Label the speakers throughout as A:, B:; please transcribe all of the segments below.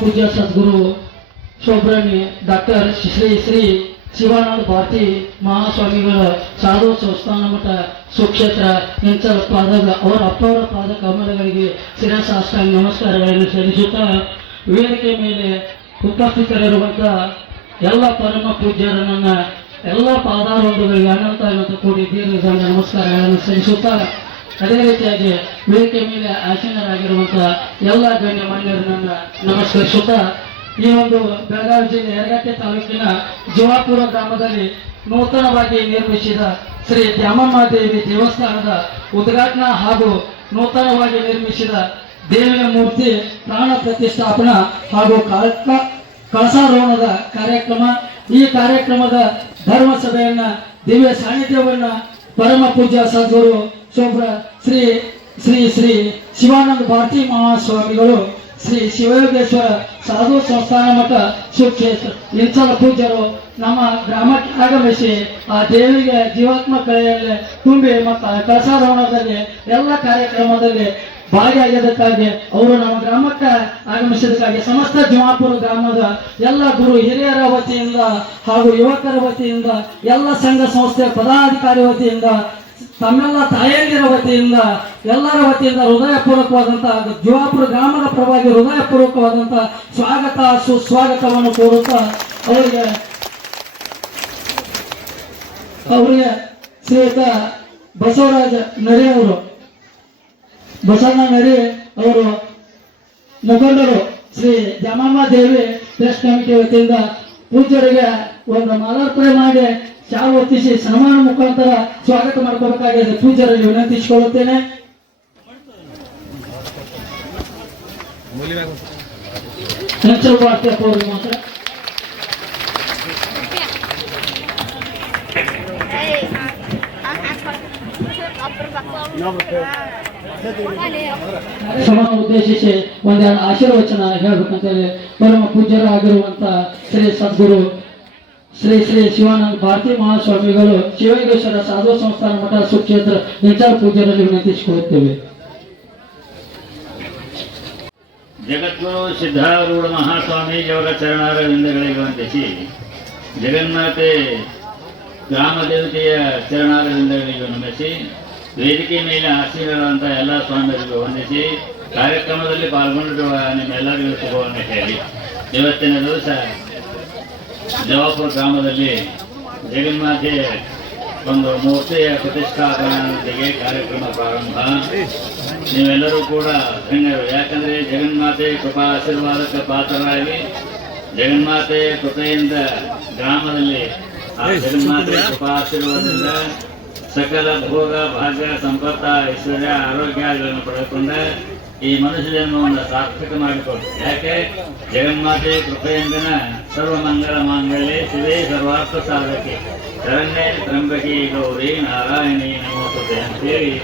A: ಪೂಜ್ಯ ಸದ್ಗುರು ಶೋಭ್ರಣಿ ಡಾಕ್ಟರ್ ಶ್ರೀ ಶ್ರೀ ಶಿವಾನಂದ ಭಾರತಿ ಮಹಾಸ್ವಾಮಿಗಳ ಸಾಧು ಸಂಸ್ಥಾನ ಮಠ ಸುಕ್ಷೇತ್ರ ಇಂಚರ ಪಾದಕ ಅವರ ಅಪ್ಪವರ ಪಾದ ಕಮಲಗಳಿಗೆ ಶಿರಸಾಷ್ಟಾಂಗ ನಮಸ್ಕಾರಗಳನ್ನು ಸಲ್ಲಿಸುತ್ತಾ ವೇದಿಕೆ ಮೇಲೆ ಉಪಸ್ಥಿತರಿರುವಂತಹ ಎಲ್ಲ ಪರಮ ಪೂಜ್ಯರನ್ನ ಎಲ್ಲ ಪಾದಾರೊಂದುಗಳಿಗೆ ಅನಂತ ಅನಂತ ಕೂಡಿ ದೀರ್ಘ ನಮಸ್ಕಾರಗಳನ್ನು ಸಲ್ಲಿಸುತ್ತಾ ಅದೇ ರೀತಿಯಾಗಿ ವೇದಿಕೆ ಮೇಲೆ ಆಸೀನರಾಗಿರುವಂತಹ ಎಲ್ಲ ಗಣ್ಯಮಾನ್ಯರನ್ನ ನಮಸ್ಕರಿಸುತ್ತಾ, ಈ ಒಂದು ಬೆಳಗಾವಿ ಜಿಲ್ಲೆ ಯರಗಟ್ಟೆ ತಾಲೂಕಿನ ಜುವಾಪುರ ಗ್ರಾಮದಲ್ಲಿ ನೂತನವಾಗಿ ನಿರ್ಮಿಸಿದ ಶ್ರೀ ದ್ಯಾಮಮ್ಮ ದೇವಿ ದೇವಸ್ಥಾನದ ಉದ್ಘಾಟನಾ ಹಾಗೂ ನೂತನವಾಗಿ ನಿರ್ಮಿಸಿದ ದೇವಿಯ ಮೂರ್ತಿ ಪ್ರಾಣ ಪ್ರತಿಷ್ಠಾಪನಾ ಹಾಗೂ ಕಳಸಾರೋಹಣದ ಕಾರ್ಯಕ್ರಮ. ಈ ಕಾರ್ಯಕ್ರಮದ ಧರ್ಮ ಸಭೆಯನ್ನ ದಿವ್ಯ ಸಾನ್ನಿಧ್ಯವನ್ನ ಪರಮ ಪೂಜ್ಯ ಸದ್ಗುರು ಶೋಭ್ರ ಶ್ರೀ ಶ್ರೀ ಶ್ರೀ ಶಿವಾನಂದ ಭಾರತಿ ಮಹಾಸ್ವಾಮಿಗಳು, ಶ್ರೀ ಶಿವಯೋಗೇಶ್ವರ ಸಾಧು ಸಂಸ್ಥಾನ ಮಠ ಶಿವಕ್ಷೇತ್ರ. ಇಂಚಲ ಪೂಜ್ಯರು ನಮ್ಮ ಗ್ರಾಮಕ್ಕೆ ಆಗಮಿಸಿ ಆ ದೇವಿಗೆ ಜೀವಾತ್ಮ ಕಳೆಯಲ್ಲಿ ತುಂಬಿ ಮತ್ತು ಕಳಸಾರೋಹಣದಲ್ಲಿ ಎಲ್ಲ ಕಾರ್ಯಕ್ರಮದಲ್ಲಿ ಭಾಗಿಯಾಗಿದ್ದಕ್ಕಾಗಿ ಅವರು ನಮ್ಮ ಗ್ರಾಮಕ್ಕೆ ಆಗಮಿಸಿದ್ದಕ್ಕಾಗಿ ಸಮಸ್ತ ಜಮಾಪುರ ಗ್ರಾಮದ ಎಲ್ಲ ಗುರು ಹಿರಿಯರ ವತಿಯಿಂದ ಹಾಗೂ ಯುವಕರ ವತಿಯಿಂದ ಎಲ್ಲ ಸಂಘ ಸಂಸ್ಥೆಯ ಪದಾಧಿಕಾರಿ ವತಿಯಿಂದ, ತಮ್ಮೆಲ್ಲ ತಾಯಂದಿರ ವತಿಯಿಂದ, ಎಲ್ಲರ ವತಿಯಿಂದ ಹೃದಯಪೂರ್ವಕವಾದಂತಹ ಜುವಾಪುರ ಗ್ರಾಮದ ಪರವಾಗಿ ಹೃದಯಪೂರ್ವಕವಾದಂತಹ ಸ್ವಾಗತ, ಸುಸ್ವಾಗತವನ್ನು ಕೋರುತ್ತಾ ಅವರಿಗೆ ಅವರಿಗೆ ಶ್ರೀಯುತ ಬಸವರಾಜ ನರೇವರು ಬಸವಣ್ಣ ಮೇರಿ ಅವರು ಮುಖಂಡರು ಶ್ರೀ ಜಮಮ್ಮ ದೇವಿ ಟ್ರಸ್ಟ್ ಕಮಿಟಿ ವತಿಯಿಂದ ಪೂಜ್ಯರಿಗೆ ಒಂದು ಮಾಲಾರ್ಪಣೆ ಮಾಡಿ ಶಾವು ಹೊತ್ತಿಸಿ ಸನ್ಮಾನ ಮುಖಾಂತರ ಸ್ವಾಗತ ಮಾಡ್ಕೋಬೇಕಾಗಿದೆ ಪೂಜ್ಯರಲ್ಲಿ ವಿನಂತಿಸಿಕೊಳ್ಳುತ್ತೇನೆ ಮಾತ್ರ ಸಮಾನ ಉದ್ದೇಶಿಸಿ ಒಂದೆರಡು ಆಶೀರ್ವಚನ ಹೇಳ್ಬೇಕಂತೇಳಿ ಪರಮ ಪೂಜ್ಯರಾಗಿರುವಂತ ಶ್ರೀ ಸದ್ಗುರು, ಶ್ರೀ ಶ್ರೀ ಶಿವಾನಂದ ಭಾರತೀ ಮಹಾಸ್ವಾಮಿಗಳು ಶಿವಲಿಂಗೇಶ್ವರ ಸಾಧು ಸಂಸ್ಥಾನ ಮಠ ಸುಕ್ಷೇತ್ರ ನಿಚಾರ ಪೂಜ್ಯರಲ್ಲಿ ವಿನಂತಿಸಿಕೊಳ್ಳುತ್ತೇವೆ.
B: ಜಗದ್ಗುರು ಸಿದ್ಧಾರೂಢ ಮಹಾಸ್ವಾಮೀಜಿಯವರ ಚರಣಾರವಿಂದಗಳಿಗೆ ವಂದಿಸಿ ಜಗನ್ಮಾತೆ ಗ್ರಾಮ ದೇವತೆಯ ಚರಣಾರವಿಂದಗಳಿಗೆ ನಮಿಸಿ ವೇದಿಕೆ ಮೇಲೆ ಆಸೀನರಾದಂಥ ಎಲ್ಲ ಸ್ವಾಮಿಗಳಿಗೆ ವಂದಿಸಿ ಕಾರ್ಯಕ್ರಮದಲ್ಲಿ ಪಾಲ್ಗೊಂಡಿರುವ ನಿಮ್ಮೆಲ್ಲರಿಗೂ ಶುಭವನ್ನು ಹೇಳಿ. ಇವತ್ತಿನ ದಿವಸ ಜವಾಪುರ ಗ್ರಾಮದಲ್ಲಿ ಜಗನ್ಮಾತೆ ಒಂದು ಮೂರ್ತಿಯ ಪ್ರತಿಷ್ಠಾಪನೆಯೊಂದಿಗೆ ಕಾರ್ಯಕ್ರಮ ಪ್ರಾರಂಭ. ನೀವೆಲ್ಲರೂ ಕೂಡ ಧನ್ಯರು. ಯಾಕಂದ್ರೆ ಜಗನ್ಮಾತೆ ಕೃಪಾ ಆಶೀರ್ವಾದಕ್ಕೆ ಪಾತ್ರರಾಗಿ ಜಗನ್ಮಾತೆ ಕೃಪೆಯಿಂದ ಗ್ರಾಮದಲ್ಲಿ ಆ ಜಗನ್ಮಾತೆ ಕೃಪಾ ಆಶೀರ್ವಾದದಿಂದ ಸಕಲ ಭೋಗ, ಭಾಗ್ಯ, ಸಂಪತ್ತ, ಐಶ್ವರ್ಯ ಆರೋಗ್ಯಗಳನ್ನು ಪಡೆದುಕೊಂಡ ಈ ಮನುಷ್ಯ ಜನ್ಮವನ್ನು ಸಾರ್ಥಕ ಮಾಡಿಕೊಂಡು. ಯಾಕೆ? ಜಗನ್ಮಾತೆ ಕೃಪೆಯಿಂದನ ಸರ್ವ ಮಂಗಲ ಮಾಂಗಲ್ಯ ಶಿವೇ ಸರ್ವಾರ್ಥ ಸಾಧಕಿ. ಶರಣ್ಯ ತ್ರಂಬಕಿ ಗೌರಿ ನಾರಾಯಣಿ ಅಂತ ಅಂತೇಳಿ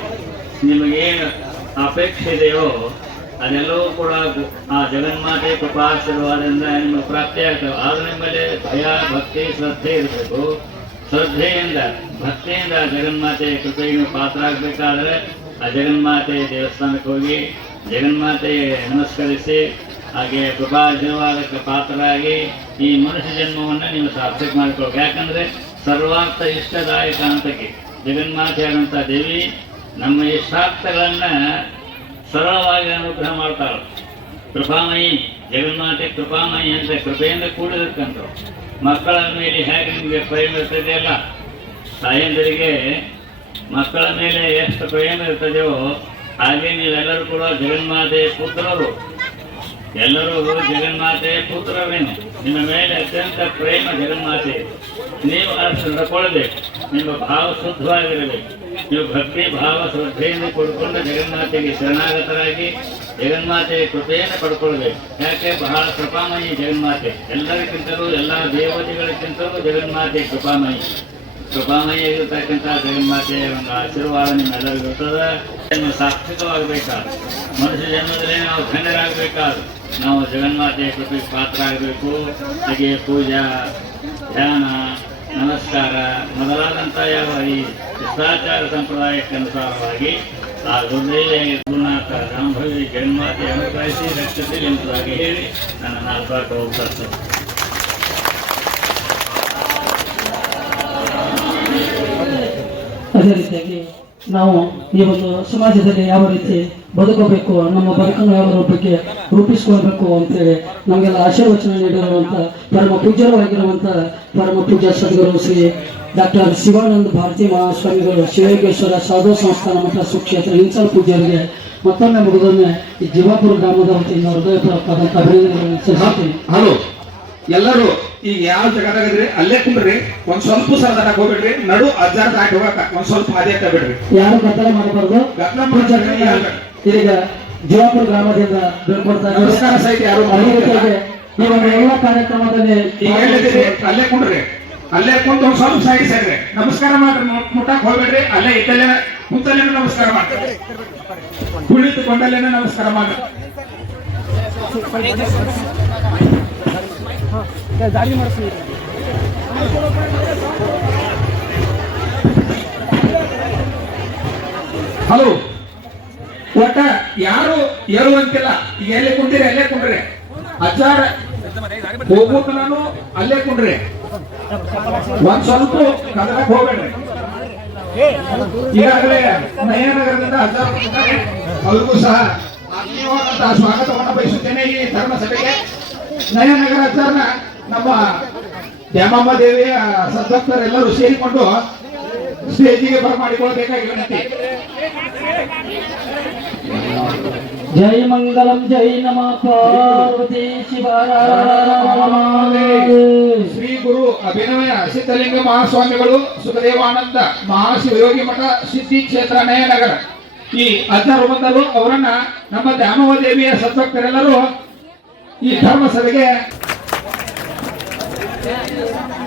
B: ನಿಮಗೇನು ಅಪೇಕ್ಷೆ ಇದೆಯೋ ಅದೆಲ್ಲವೂ ಕೂಡ ಆ ಜಗನ್ಮಾತೆ ಕೃಪಾಶೀರ್ವಾದದಿಂದ ನಿಮಗೆ ಪ್ರಾಪ್ತಿ ಆಗ್ತವೆ ಆದ್ರೆ ನಿಮ್ಮಲ್ಲಿ ಭಯ ಭಕ್ತಿ, ಶ್ರದ್ಧೆ ಇರಬೇಕು. ಶ್ರದ್ಧೆಯಿಂದ ಭಕ್ತಿಯಿಂದ ಜಗನ್ಮಾತೆ ಕೃಪೆಗೆ ನೀವು ಪಾತ್ರ ಆಗಬೇಕಾದ್ರೆ ಆ ಜಗನ್ಮಾತೆ ದೇವಸ್ಥಾನಕ್ಕೆ ಹೋಗಿ ಜಗನ್ಮಾತೆ ನಮಸ್ಕರಿಸಿ, ಹಾಗೆ ಕೃಪಾಶೀರ್ವಾದಕ್ಕೆ ಪಾತ್ರರಾಗಿ ಈ ಮನುಷ್ಯ ಜನ್ಮವನ್ನು ನೀವು ಸಾರ್ಥಕ ಮಾಡಿಕೊಳ್ಬೇಕು ಯಾಕಂದ್ರೆ ಸರ್ವಾರ್ಥ ಇಷ್ಟದಾಯಕ ಅಂತಕ್ಕೆ ಜಗನ್ಮಾತೆ ಆದಂಥ ದೇವಿ ನಮ್ಮ ಇಷ್ಟಾರ್ಥಗಳನ್ನು ಸರಳವಾಗಿ ಅನುಗ್ರಹ ಮಾಡ್ತಾಳೆ. ಕೃಪಾಮಯಿ, ಜಗನ್ಮಾತೆ ಕೃಪಾಮಯಿ ಅಂತ ಕೃಪೆಯಿಂದ ಕೂಡಿರ್ತಕ್ಕಂಥ ಮಕ್ಕಳ ಮೇಲೆ ಹೇಗೆ ನಿಮಗೆ ಪ್ರೇಮ ಇರ್ತದೆಯಲ್ಲ ತಾಯಂದಿರಿಗೆ ಮಕ್ಕಳ ಮೇಲೆ ಎಷ್ಟು ಪ್ರೇಮ ಇರ್ತದೆಯೋ ಹಾಗೆ ನೀವೆಲ್ಲರೂ ಕೂಡ ಜಗನ್ಮಾತೆಯ ಪುತ್ರರು. ಎಲ್ಲರೂ ಜಗನ್ಮಾತೆಯ ಪುತ್ರವೇನು? ನಿಮ್ಮ ಮೇಲೆ ಅತ್ಯಂತ ಪ್ರೇಮ ಜಗನ್ಮಾತೆ. ನೀವು ಅಷ್ಟು ನಡ್ಕೊಳ್ಬೇಕು. ನಿಮ್ಮ ಭಾವ ಶುದ್ಧವಾಗಿರಬೇಕು. ನೀವು ಭಕ್ತಿ, ಭಾವ, ಶ್ರದ್ಧೆಯನ್ನು ಕೊಡ್ಕೊಂಡು ಜಗನ್ಮಾತೆಗೆ ಶರಣಾಗತರಾಗಿ ಜಗನ್ಮಾತೆಯ ಕೃಪೆಯನ್ನು ಪಡ್ಕೊಳ್ಬೇಕು. ಯಾಕೆ? ಬಹಳ ಕೃಪಾಮಯಿ ಜಗನ್ಮಾತೆ. ಎಲ್ಲರಿಗಿಂತಲೂ, ಎಲ್ಲ ದೇವತೆಗಳಿಗಿಂತಲೂ ಜಗನ್ಮಾತೆ ಕೃಪಾಮಯಿ. ಕೃಪಾಮಯಿಯಾಗಿರ್ತಕ್ಕಂಥ ಜಗನ್ಮಾತೆಯ ಒಂದು ಆಶೀರ್ವಾದ ನಿಮ್ಮೆಲ್ಲರಿಗೂ ಇರ್ತದೆ. ಜನ್ಮ ಸಾರ್ಥಕವಾಗಬೇಕಾದ್ರು ಮನುಷ್ಯ ಜನ್ಮದಲ್ಲಿ ನಾವು ಧನ್ಯರಾಗಬೇಕಾದ್ರೆ ನಾವು ಜಗನ್ಮಾತೆಯ ಕೃಪೆಗೆ ಪಾತ್ರ ಆಗಬೇಕು ಹಾಗೆ ಪೂಜಾ, ಧ್ಯಾನ, ನಮಸ್ಕಾರ ಮೊದಲಾದಂಥ ಯಾವ ಈ ಶಿಷ್ಟಾಚಾರ ಸಂಪ್ರದಾಯಕ್ಕೆ ಅನುಸಾರವಾಗಿ ಆ ಗುರುದೇವಿಯ ಗುರುನಾಥ ರಾಮಭವಿ ಜನ್ಮಾತೆ ಅನುಗ್ರಹಿಸಿ ರಕ್ಷಿಸಿ ಎಂಬುದಾಗಿ ಹೇಳಿ ನನ್ನ ನಾಲ್ಕು ಹೋಗ್ತಾರೆ
A: ಅದೇ ರೀತಿಯಾಗಿ ನಾವು ಈ ಒಂದು ಸಮಾಜದಲ್ಲಿ ಯಾವ ರೀತಿ ಬದುಕಬೇಕು, ನಮ್ಮ ಬದುಕನ್ನು ಯಾವ ಬಗ್ಗೆ ರೂಪಿಸ್ಕೊಳ್ಬೇಕು ಅಂತೇಳಿ ನಮಗೆಲ್ಲ ಆಶೀರ್ವಚನ ನೀಡಿರುವಂತ ಪರಮ ಪೂಜ್ಯರಾಗಿರುವಂತ ಪರಮ ಪೂಜ್ಯ ಸದ್ಗುರು ಶ್ರೀ ಡಾಕ್ಟರ್ ಶಿವಾನಂದ ಭಾರತಿ ಮಹಾಸ್ವಾಮಿಗಳು ಶಿವಯೋಗೇಶ್ವರ ಸಾಧು ಸಂಸ್ಥಾನ ಮಠ ಸುಕ್ಷೇತ್ರ ಹಿಂಸಲ್ ಪೂಜ್ಯರಿಗೆ ಮತ್ತೊಮ್ಮೆ ಮುಗಿದೊಮ್ಮೆ ಈ ಜೀವಾಪುರ ಗ್ರಾಮದ ವತಿಯಿಂದ ಹೃದಯಪೂರ್ವಕವಾದಂಥ ಅಭಿನಂದನೆಗಳನ್ನು
C: ಹಲೋ. ಎಲ್ಲರೂ ಈಗ ಯಾವ ಜಾಗದಾಗ ಇದ್ರಿ ಅಲ್ಲೇ ಕುಂಡ್ರಿ ಒಂದ್ ಸ್ವಲ್ಪ ಸರದಾಡಕ್ ಹೋಗ್ಬಿಡ್ರಿ ನಡು ಅಜ್ಜಾರ ದಾಟಿ ಹೋಗಕ ಒಂದ್ ಸ್ವಲ್ಪ ಹಾದಿ ಅಂತ ಬಿಡ್ರಿ.
A: ಯಾರು ಗದ್ದಲ ಮಾಡಬಾರ್ದು? ಈಗ ಜೀವಾಪುರ ಗ್ರಾಮದಿಂದ ಬೆಳ್ಕೊಡ್ತಾರೆ.
C: ನಮಸ್ಕಾರ ಸಹಿತ ಯಾರು
A: ಈ ಒಂದು ಎಲ್ಲ ಕಾರ್ಯಕ್ರಮದಲ್ಲಿ
C: ಈಗ ಅಲ್ಲೇ ಕುಂಡ್ರಿ ಅಲ್ಲೇ ಕುಂತು ಒಂದ್ ಸ್ವಲ್ಪ ಸೈಡ್ ಸೇರ್ರಿ. ನಮಸ್ಕಾರ ಮಾಡ್ರಿ ಮುಟ್ಟಕ್ ಹೋಗ್ಬೇಡ್ರಿ ಅಲ್ಲೇ ಇದ್ದಲ್ಲೇ ಕುಂತಲ್ಲೇನು ನಮಸ್ಕಾರ ಮಾಡ್ರಿ. ಕುಳಿತುಕೊಂಡಲ್ಲೇನೆ ನಮಸ್ಕಾರ ಮಾಡ್ರಿ. ಹಲೋ. ಒಟ್ಟ ಯಾರು ಏರುವಂತಿಲ್ಲ. ಈಗ ಎಲ್ಲೇ ಕುಂತೀರಿ ಅಲ್ಲೇ ಕುಂಡ್ರಿ. ಅಚಾರ ನಾನು, ಅಲ್ಲೇ ಕುಂಡ್ರಿ. ಒಂದ್ ಸ್ವಲ್ಪ ಕನ್ನಡಕ್ಕೆ ಹೋಗ್ಬೇಡ್ರಿ. ಈಗಾಗಲೇ ನಯನಗರದಿಂದ ಬಂದಿದ್ದಾರೆ. ಅವ್ರಿಗೂ ಸಹ ಆತ್ಮೀಯವಾದಂತಹ ಸ್ವಾಗತವನ್ನು ಬಯಸುತ್ತೇನೆ ಈ ಧರ್ಮಸಭೆಗೆ. ನಯನಗರ ಅಜ್ಜಾರನ ನಮ್ಮ ದ್ಯಾಮಮ್ಮ ದೇವಿಯ ಸದ್ಭಕ್ತರೆಲ್ಲರೂ ಸೇರಿಕೊಂಡು ಸ್ಟೇಜಿಗೆ ಬರಮಾಡಿಕೊಳ್ಳಬೇಕಾಗಿ ವಿನಂತಿ
A: ಜೈ ಮಂಗಲಂ ಜೈ ನಮ ಪಾರ್ವತಿ
C: ಶ್ರೀ ಗುರು ಅಭಿನಯ ಸಿದ್ಧಲಿಂಗ ಮಹಾಸ್ವಾಮಿಗಳು ಸುಖದೇವಾನಂದ ಮಹಾಶಿವಯೋಗಿ ಮಠ ಸಿದ್ಧಿ ಕ್ಷೇತ್ರ ನಯನಗರ. ಈ ಅಜ್ಞರು ಬಂದರು ಅವರನ್ನ ನಮ್ಮ ದ್ಯಾಮವ ದೇವಿಯ ಸದ್ಭಕ್ತರೆಲ್ಲರೂ ಈ ಧರ್ಮ Evet.